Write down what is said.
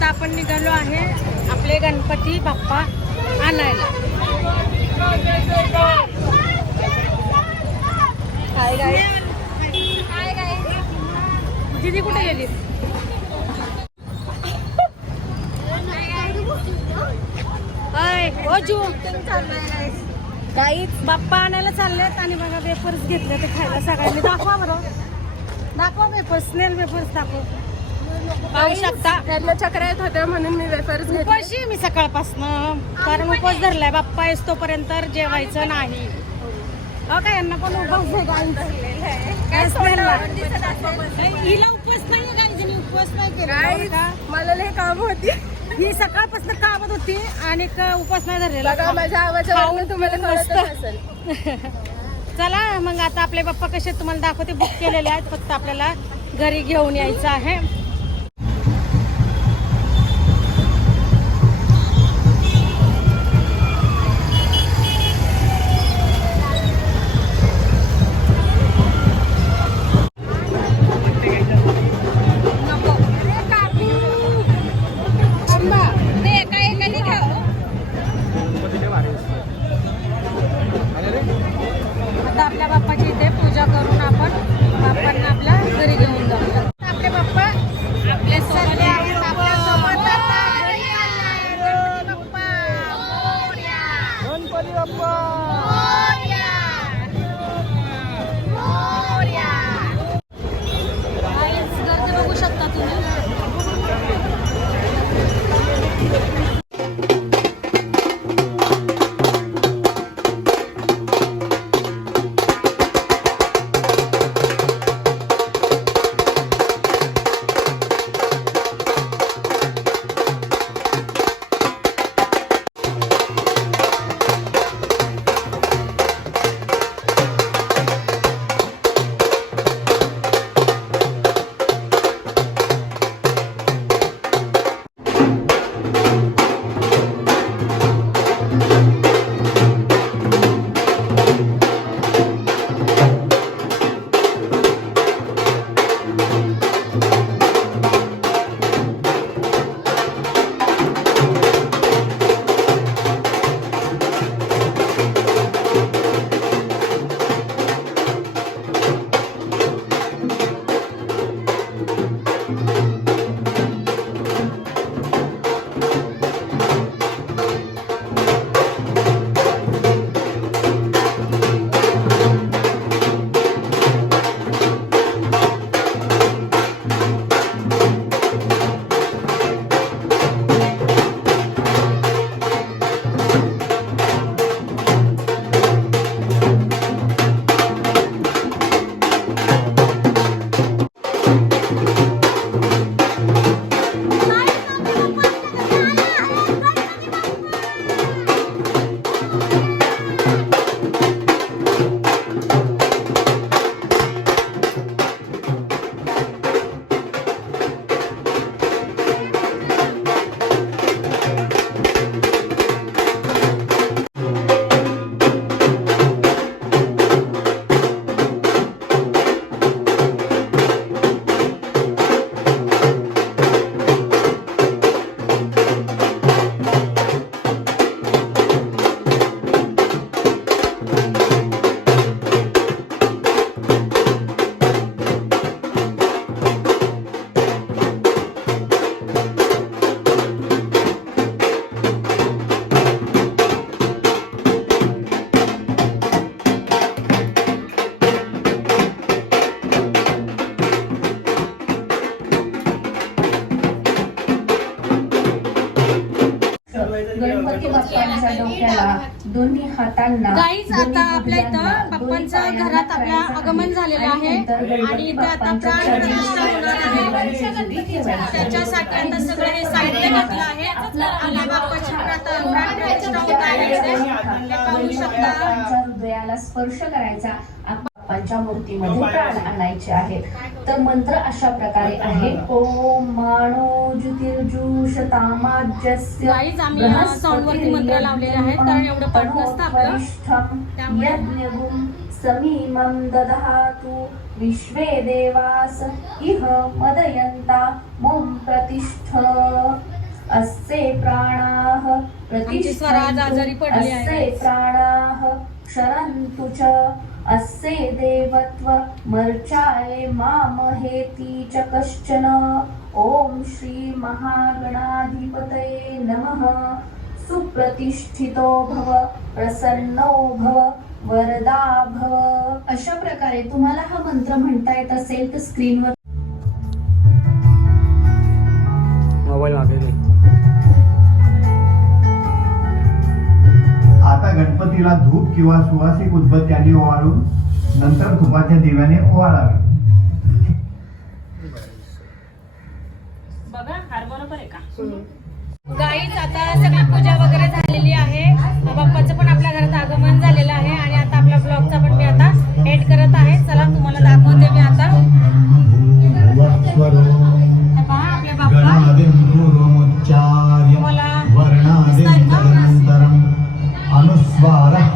आता आपण निघालो आहे आपले गणपती बाप्पा आणायला. काय काय दीदी कुठे गेली? काही बाप्पा आणायला चाललेत आणि बघा वेफर्स घेतले ते खायला सगळ्यांनी. दाखवा बरं, दाखवा वेफर्स, स्नेल वेफर्स दाखव. पाहू शकता त्यातल्या चक्र येत होत्या म्हणून मी वेफर्स उपाशी मी सकाळपासनं, कारण उपवास धरलाय. बाप्पा येस तोपर्यंत जेवायचं नाही. हो का, यांना पण उपवास हिला उपवास नाहीये, गाईजनी उपवास नाही केला. मला लय काम होती, ही सकाळपासून कामत होती आणि उपवास नाही धरलेला. माझ्या आवाजावरून तुम्हाला कळतच असेल. चला मग आता आपले बाप्पा कसे तुम्हाला दाखवते. बुक केलेले आहेत, फक्त आपल्याला घरी घेऊन यायचं आहे. आता आपल्या बाप्पाची इथे पूजा करून आपण बाप्पांना आपल्या घरी घेऊन जाऊ. आपले बाप्पा आपल्या सोबत आहेत, आपल्या सोबत गणपती बाप्पा गर्दी बघू शकता तुम्ही. गणपती बाप्पांच्या डोक्याला दोन्ही हातांना गाईज आता आपल्या इथं बाप्पांचं घरात आपल्या आगमन झालेलं आहे आणि इथे आता प्राण प्रतिष्ठा होणार आहे. त्याच्यासाठी आता सगळं हे साहित्य घातलं आहे आणि बाप्पाची प्राण प्रतिष्ठा होत आहे. पाहू शकता हृदयाला स्पर्श करायचा, बाप्पांच्या मूर्तीमध्ये प्राण आणायचे आहेत. तर मंत्र अशा प्रकारे आहे, ओम मानो ज्योतिर्जुषतामाज्यस्य गाईज आम्ही साऊंड वरती मंत्र लावलेले आहेत कारण एवढं पट नसतं आपलं, त्यामुळे समीमं दधातु विश्वे देवास इह मदयन्ता मोम प्रतिष्ठ. अस्य प्राणाः आमची स्वराज आजारी प्रतिष्ठन्तु पडली आहे. अस्य प्राणाः क्षरन्तु च अस्य देवत्वमर्चाय मामहेति च कश्चन ॐ श्री महागणाधिपतये नमः सुप्रतिष्ठितो भव प्रसन्नो भव वरदा भव. अशा प्रकारे तुम्हाला हा मंत्र म्हणता येत असेल तर स्क्रीनवर मोबाईल मागेल. आता गणपतीला धूप किंवा सुवासिक उदबत्त्यांनी ओवाळून नंतर धुपाच्या दिव्याने ओवाळावे. बघा हार बरोबर आहे का? गाईज आता सगळी पूजा वगैरे झालेली आहे. बाप्पाचं पण आपल्या घरात आगमन झालेलं आहे आणि आता आपल्या ब्लॉगचा पण मी आता एड करत आहे. चला तुम्हाला दाखवते मी आता. हे पहा आपले बाप्पा गणादिमुच्चार्य मला वर्णादिनंतरम अनुस्वारः